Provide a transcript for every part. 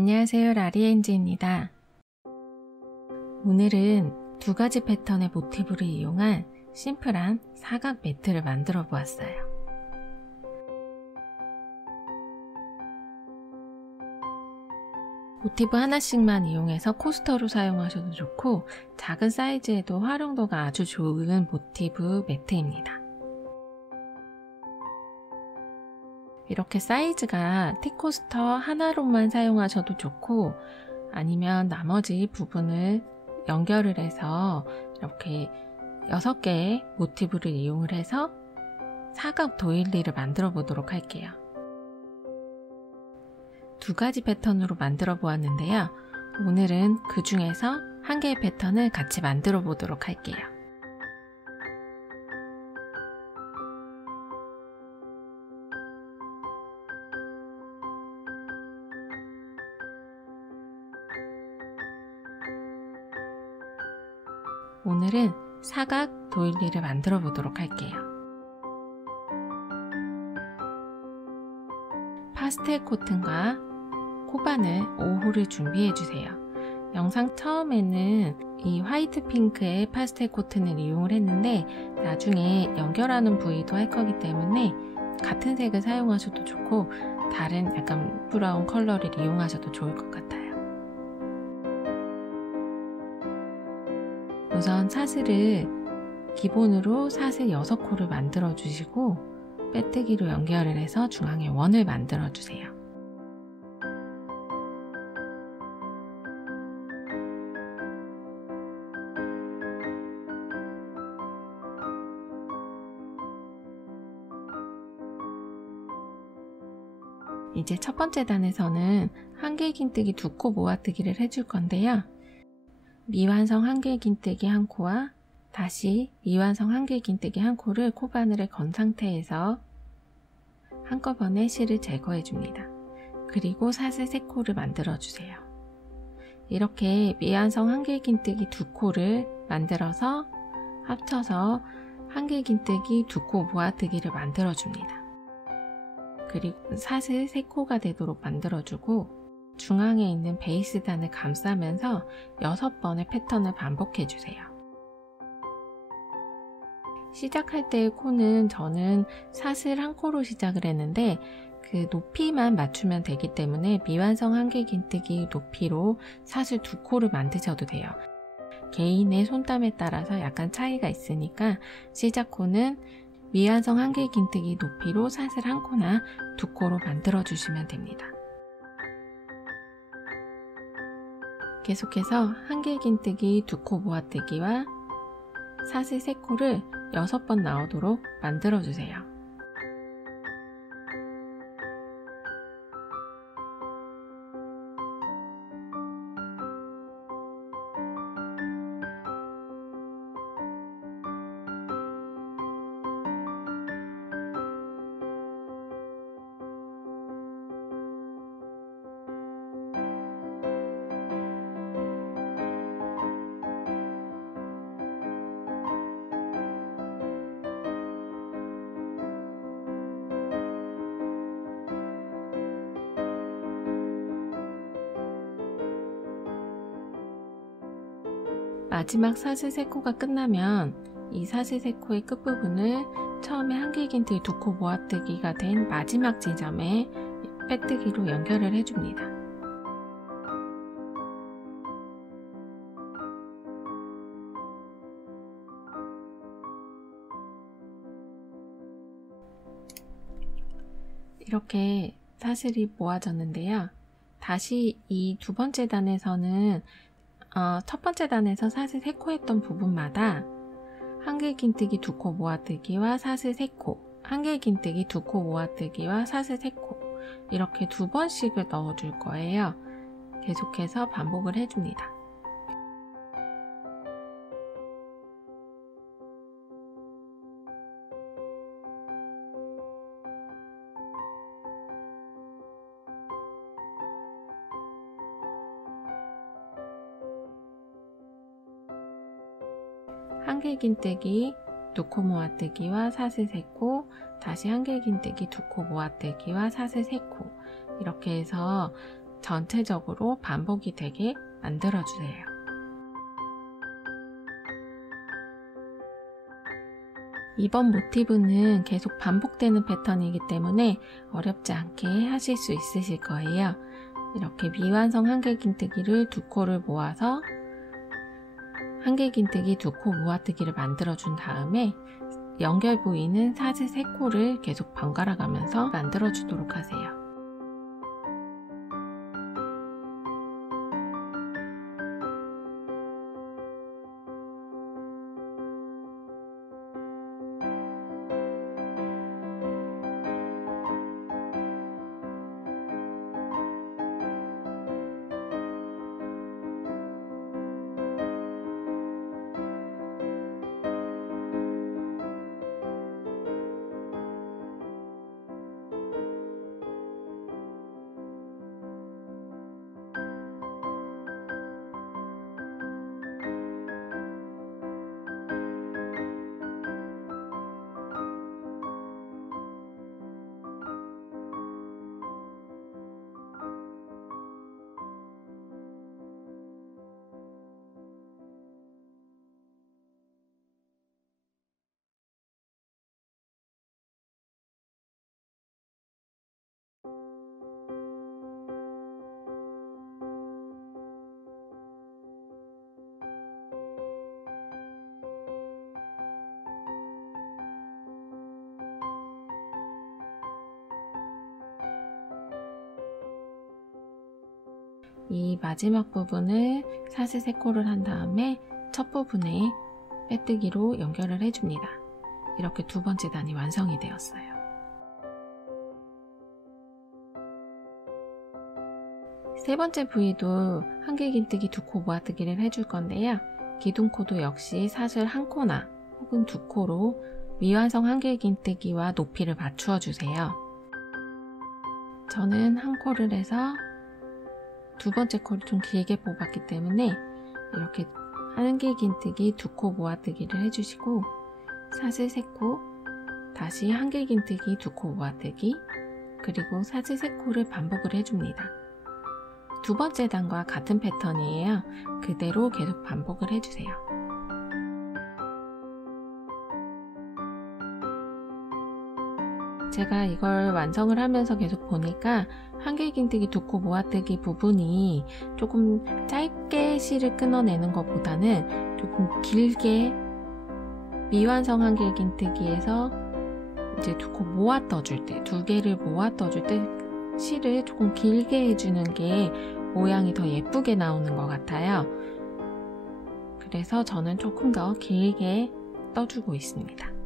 안녕하세요, 라리엔지입니다. 오늘은 두 가지 패턴의 모티브를 이용한 심플한 사각 매트를 만들어 보았어요. 모티브 하나씩만 이용해서 코스터로 사용하셔도 좋고 작은 사이즈에도 활용도가 아주 좋은 모티브 매트입니다. 이렇게 사이즈가 티코스터 하나로만 사용하셔도 좋고 아니면 나머지 부분을 연결을 해서 이렇게 6개의 모티브를 이용을 해서 사각 도일리를 만들어 보도록 할게요. 두 가지 패턴으로 만들어 보았는데요. 오늘은 그 중에서 한 개의 패턴을 같이 만들어 보도록 할게요. 오늘은 사각 도일리를 만들어 보도록 할게요. 파스텔 코튼과 코바늘 5호를 준비해 주세요. 영상 처음에는 이 화이트 핑크의 파스텔 코튼을 이용을 했는데 나중에 연결하는 부위도 할 거기 때문에 같은 색을 사용하셔도 좋고 다른 약간 브라운 컬러를 이용하셔도 좋을 것 같아요. 우선 사슬을 기본으로 사슬 6코를 만들어 주시고 빼뜨기로 연결을 해서 중앙에 원을 만들어 주세요. 이제 첫 번째 단에서는 한길긴뜨기 2코 모아뜨기를 해줄 건데요. 미완성 한길긴뜨기 1코와 다시 미완성 한길긴뜨기 1코를 코바늘에 건 상태에서 한꺼번에 실을 제거해 줍니다. 그리고 사슬 3코를 만들어 주세요. 이렇게 미완성 한길긴뜨기 2코를 만들어서 합쳐서 한길긴뜨기 2코 모아뜨기를 만들어 줍니다. 그리고 사슬 3코가 되도록 만들어 주고 중앙에 있는 베이스 단을 감싸면서 6번의 패턴을 반복해 주세요. 시작할 때의 코는 저는 사슬 1코로 시작을 했는데 그 높이만 맞추면 되기 때문에 미완성 한길긴뜨기 높이로 사슬 2코를 만드셔도 돼요. 개인의 손땀에 따라서 약간 차이가 있으니까 시작 코는 미완성 한길긴뜨기 높이로 사슬 1코나 2코로 만들어 주시면 됩니다. 계속해서 한길긴뜨기 2코 모아뜨기와 사슬 3코를 6번 나오도록 만들어 주세요. 마지막 사슬 3코가 끝나면 이 사슬 3코의 끝부분을 처음에 한길긴뜨기 2코 모아뜨기가 된 마지막 지점에 빼뜨기로 연결을 해줍니다. 이렇게 사슬이 모아졌는데요. 다시 이 두 번째 단에서는 첫 번째 단에서 사슬 3코 했던 부분마다 한길긴뜨기 2코 모아뜨기와 사슬 3코, 한길긴뜨기 2코 모아뜨기와 사슬 3코 이렇게 2번씩을 넣어줄 거예요. 계속해서 반복을 해줍니다. 한길긴뜨기 2코 모아뜨기와 사슬 3코, 다시 한길긴뜨기 2코 모아뜨기와 사슬 3코 이렇게 해서 전체적으로 반복이 되게 만들어주세요. 이번 모티브는 계속 반복되는 패턴이기 때문에 어렵지 않게 하실 수 있으실 거예요. 이렇게 미완성 한길긴뜨기를 두 코를 모아서 한길긴뜨기 두 코 모아뜨기를 만들어준 다음에 연결 부위는 사슬 3코를 계속 번갈아 가면서 만들어주도록 하세요. 이 마지막 부분을 사슬 3코를 한 다음에 첫 부분에 빼뜨기로 연결을 해줍니다. 이렇게 두 번째 단이 완성이 되었어요. 세 번째 부위도 한길긴뜨기 두 코 모아뜨기를 해줄 건데요. 기둥코도 역시 사슬 1코나 혹은 2코로 미완성 한길긴뜨기와 높이를 맞추어 주세요. 저는 1코를 해서 두 번째 코를 좀 길게 뽑았기 때문에 이렇게 한길긴뜨기 두 코 모아뜨기를 해주시고 사슬 3코, 다시 한길긴뜨기 두 코 모아뜨기, 그리고 사슬 3코를 반복을 해줍니다. 두 번째 단과 같은 패턴이에요. 그대로 계속 반복을 해주세요. 제가 이걸 완성을 하면서 계속 보니까 한길긴뜨기 두 코 모아뜨기 부분이 조금 짧게 실을 끊어내는 것보다는 조금 길게 미완성 한길긴뜨기에서 이제 두 코 모아 떠줄 때, 두 개를 모아 떠줄 때 실을 조금 길게 해주는 게 모양이 더 예쁘게 나오는 것 같아요. 그래서 저는 조금 더 길게 떠주고 있습니다.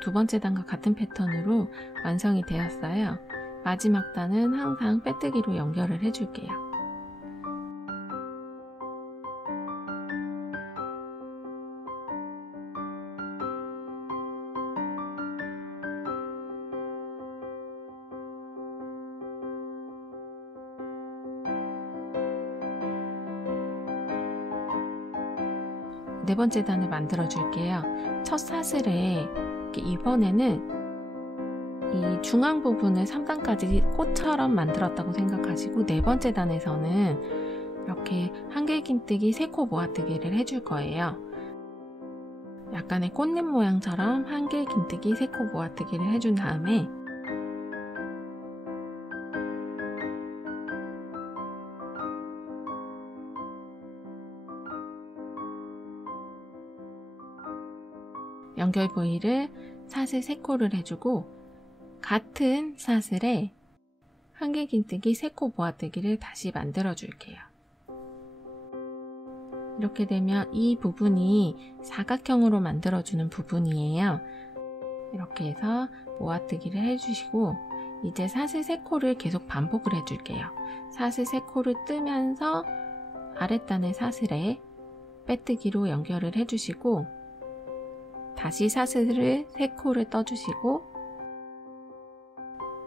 두 번째 단과 같은 패턴으로 완성이 되었어요. 마지막 단은 항상 빼뜨기로 연결을 해줄게요. 네 번째 단을 만들어 줄게요. 첫 사슬에 이번에는 이 중앙 부분을 3단까지 꽃처럼 만들었다고 생각하시고, 네 번째 단에서는 이렇게 한길긴뜨기 3코 모아뜨기를 해줄 거예요. 약간의 꽃잎 모양처럼 한길긴뜨기 3코 모아뜨기를 해준 다음에 연결 부위를 사슬 3코를 해주고, 같은 사슬에 한길긴뜨기 3코 모아뜨기를 다시 만들어 줄게요. 이렇게 되면 이 부분이 사각형으로 만들어주는 부분이에요. 이렇게 해서 모아뜨기를 해주시고, 이제 사슬 3코를 계속 반복을 해줄게요. 사슬 3코를 뜨면서 아랫단의 사슬에 빼뜨기로 연결을 해주시고, 다시 사슬을 3코를 떠주시고,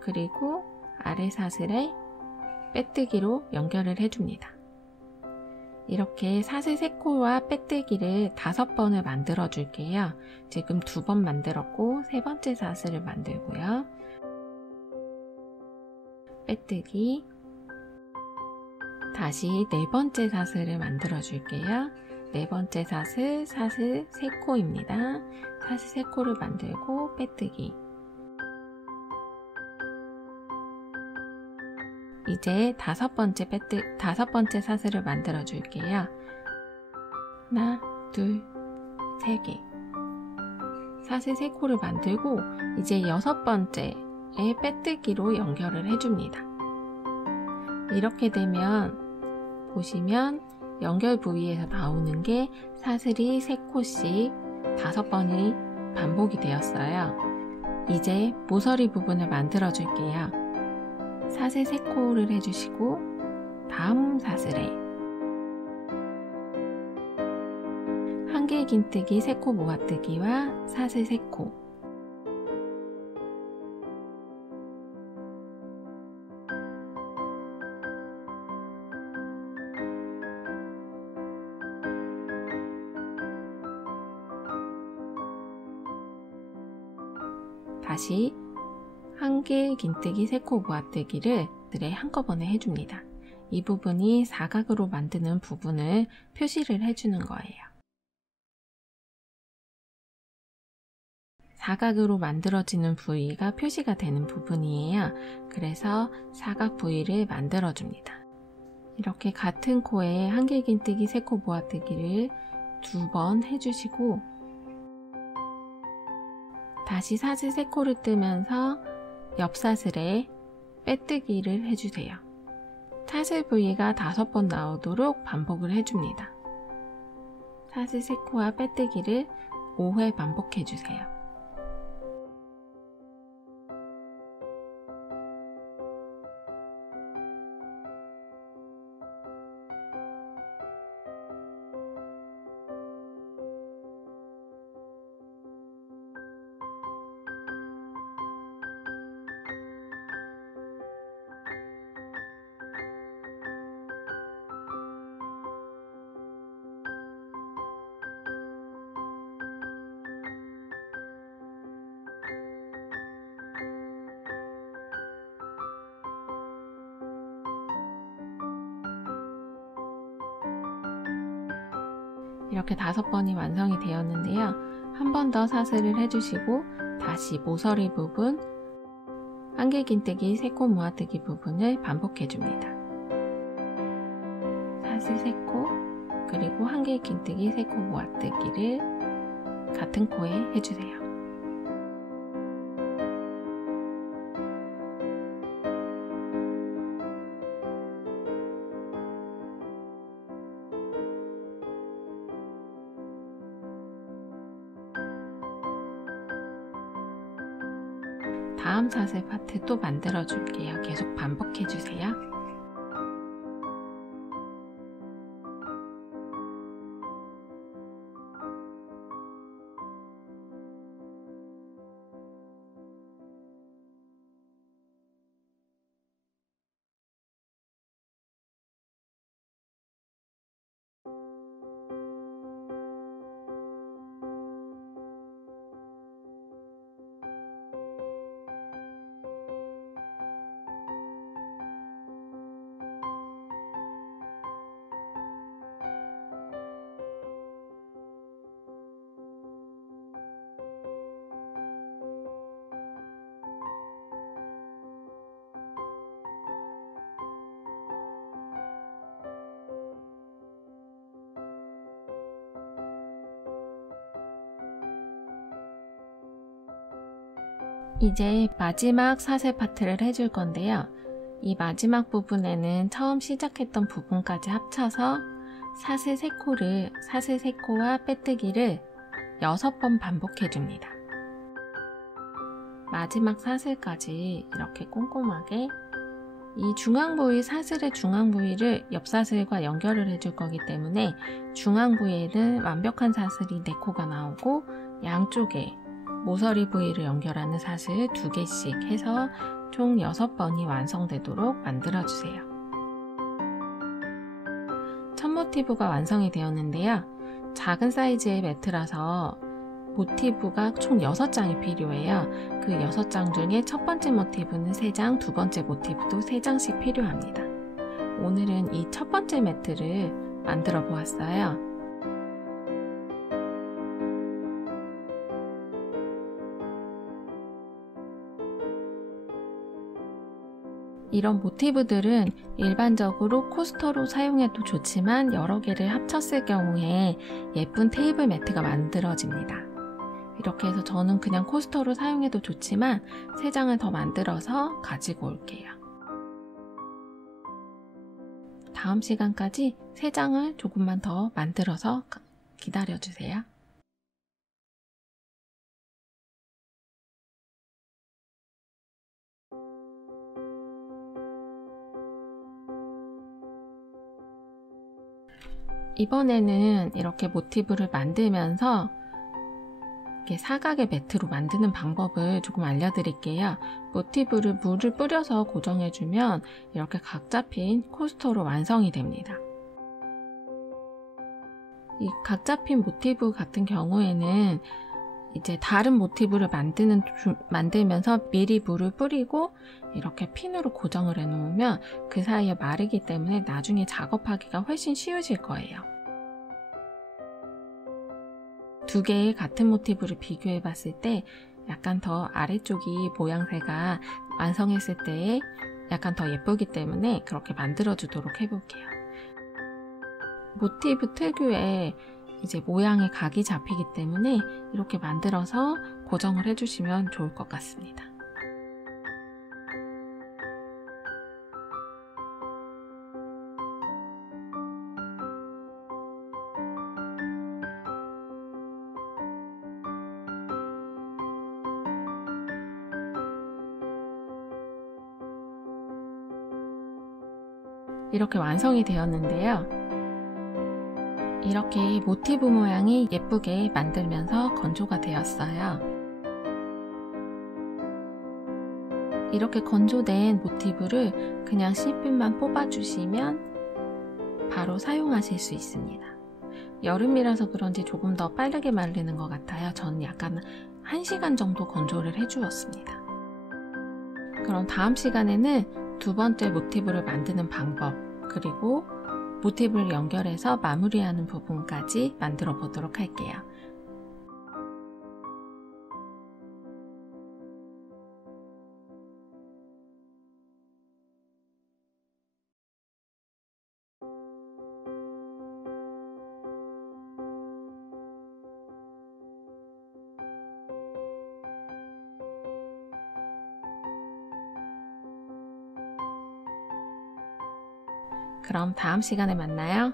그리고 아래 사슬에 빼뜨기로 연결을 해줍니다. 이렇게 사슬 3코와 빼뜨기를 5번을 만들어 줄게요. 지금 2번 만들었고, 세 번째 사슬을 만들고요. 빼뜨기, 다시 네 번째 사슬을 만들어 줄게요. 네 번째 사슬, 사슬 3코입니다. 사슬 3코를 만들고 빼뜨기. 이제 다섯 번째 사슬을 만들어 줄게요. 하나, 둘, 3개. 사슬 3코를 만들고, 이제 6번째에 빼뜨기로 연결을 해줍니다. 이렇게 되면 보시면 연결 부위에서 나오는 게 사슬이 3코씩 5번이 반복이 되었어요. 이제 모서리 부분을 만들어 줄게요. 사슬 3코를 해주시고, 다음 사슬에 한길긴뜨기 3코 모아뜨기와 사슬 3코, 다시 한길긴뜨기 3코 모아뜨기를 한꺼번에 해줍니다. 이 부분이 사각으로 만드는 부분을 표시를 해주는 거예요. 사각으로 만들어지는 부위가 표시가 되는 부분이에요. 그래서 사각 부위를 만들어줍니다. 이렇게 같은 코에 한길긴뜨기 3코 모아뜨기를 2번 해주시고, 다시 사슬 3코를 뜨면서 옆 사슬에 빼뜨기를 해주세요. 사슬 부위가 5번 나오도록 반복을 해줍니다. 사슬 3코와 빼뜨기를 5회 반복해주세요. 이렇게 5번이 완성이 되었는데요. 한 번 더 사슬을 해주시고, 다시 모서리 부분, 한길긴뜨기 3코 모아뜨기 부분을 반복해줍니다. 사슬 3코, 그리고 한길긴뜨기 3코 모아뜨기를 같은 코에 해주세요. 다음 사슬 파트 또 만들어 줄게요. 계속 반복해 주세요. 이제 마지막 사슬 파트를 해줄 건데요. 이 마지막 부분에는 처음 시작했던 부분까지 합쳐서 사슬 3코를, 사슬 3코와 빼뜨기를 6번 반복해 줍니다. 마지막 사슬까지 이렇게 꼼꼼하게 이 중앙 부위, 사슬의 중앙 부위를 옆 사슬과 연결을 해줄 거기 때문에 중앙 부위에는 완벽한 사슬이 4코가 나오고 양쪽에 모서리 부위를 연결하는 사슬 2개씩 해서 총 6번이 완성되도록 만들어주세요. 첫 모티브가 완성이 되었는데요. 작은 사이즈의 매트라서 모티브가 총 6장이 필요해요. 그 6장 중에 첫 번째 모티브는 3장, 두 번째 모티브도 3장씩 필요합니다. 오늘은 이 첫 번째 매트를 만들어 보았어요. 이런 모티브들은 일반적으로 코스터로 사용해도 좋지만 여러 개를 합쳤을 경우에 예쁜 테이블 매트가 만들어집니다. 이렇게 해서 저는 그냥 코스터로 사용해도 좋지만 3장을 더 만들어서 가지고 올게요. 다음 시간까지 3장을 조금만 더 만들어서 기다려주세요. 이번에는 이렇게 모티브를 만들면서 이렇게 사각의 매트로 만드는 방법을 조금 알려드릴게요. 모티브를 물을 뿌려서 고정해주면 이렇게 각 잡힌 코스터로 완성이 됩니다. 이 각 잡힌 모티브 같은 경우에는 이제 다른 모티브를 만들면서 미리 물을 뿌리고 이렇게 핀으로 고정을 해 놓으면 그 사이에 마르기 때문에 나중에 작업하기가 훨씬 쉬워질 거예요. 두 개의 같은 모티브를 비교해 봤을 때 약간 더 아래쪽이 모양새가 완성했을 때 약간 더 예쁘기 때문에 그렇게 만들어 주도록 해볼게요. 모티브 특유의 이제 모양의 각이 잡히기 때문에 이렇게 만들어서 고정을 해주시면 좋을 것 같습니다. 이렇게 완성이 되었는데요. 이렇게 모티브 모양이 예쁘게 만들면서 건조가 되었어요. 이렇게 건조된 모티브를 그냥 C핀만 뽑아주시면 바로 사용하실 수 있습니다. 여름이라서 그런지 조금 더 빠르게 말리는 것 같아요. 저는 약간 1시간 정도 건조를 해주었습니다. 그럼 다음 시간에는 두 번째 모티브를 만드는 방법, 그리고 모티브를 연결해서 마무리하는 부분까지 만들어 보도록 할게요. 그럼 다음 시간에 만나요.